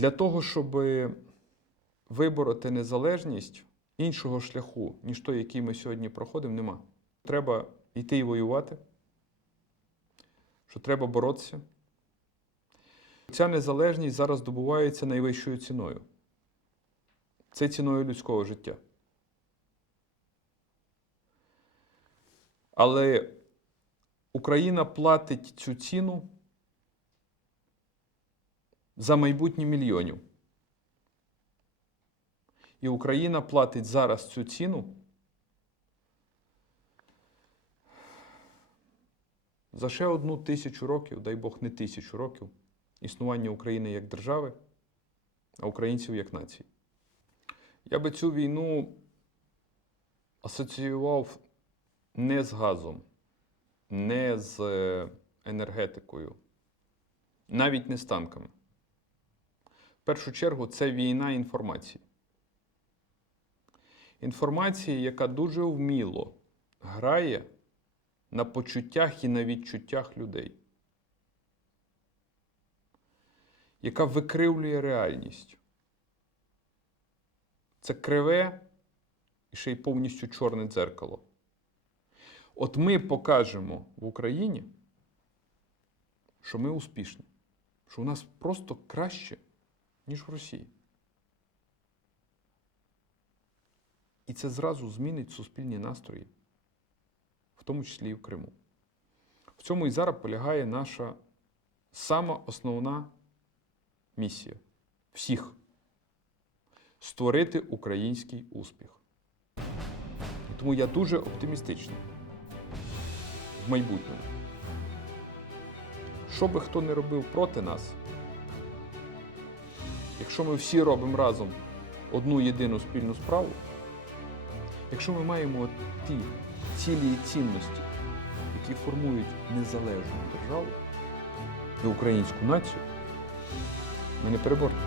Для того, щоб вибороти незалежність, іншого шляху, ніж той, який ми сьогодні проходимо, нема. Треба йти і воювати, що треба боротися. Ця незалежність зараз добувається найвищою ціною. Це ціною людського життя. Але Україна платить цю ціну за майбутнє мільйонів. І Україна платить зараз цю ціну за ще одну тисячу років, дай Бог, не тисячу років, існування України як держави, а українців як нації. Я би цю війну асоціював не з газом, не з е, енергетикою, навіть не з танками. Першу чергу, це війна інформації. Інформації, яка дуже вміло грає на почуттях і на відчуттях людей, яка викривлює реальність. Це криве і ще й повністю чорне дзеркало. От ми покажемо в Україні, що ми успішні, що у нас просто краще, ніж в Росії. І це зразу змінить суспільні настрої, в тому числі і в Криму. В цьому і зараз полягає наша сама основна місія всіх створити український успіх. Тому я дуже оптимістичний в майбутньому. Що би хто не робив проти нас, якщо ми всі робимо разом одну єдину спільну справу, якщо ми маємо ті цілі і цінності, які формують незалежну державу і українську націю, ми не переборемо.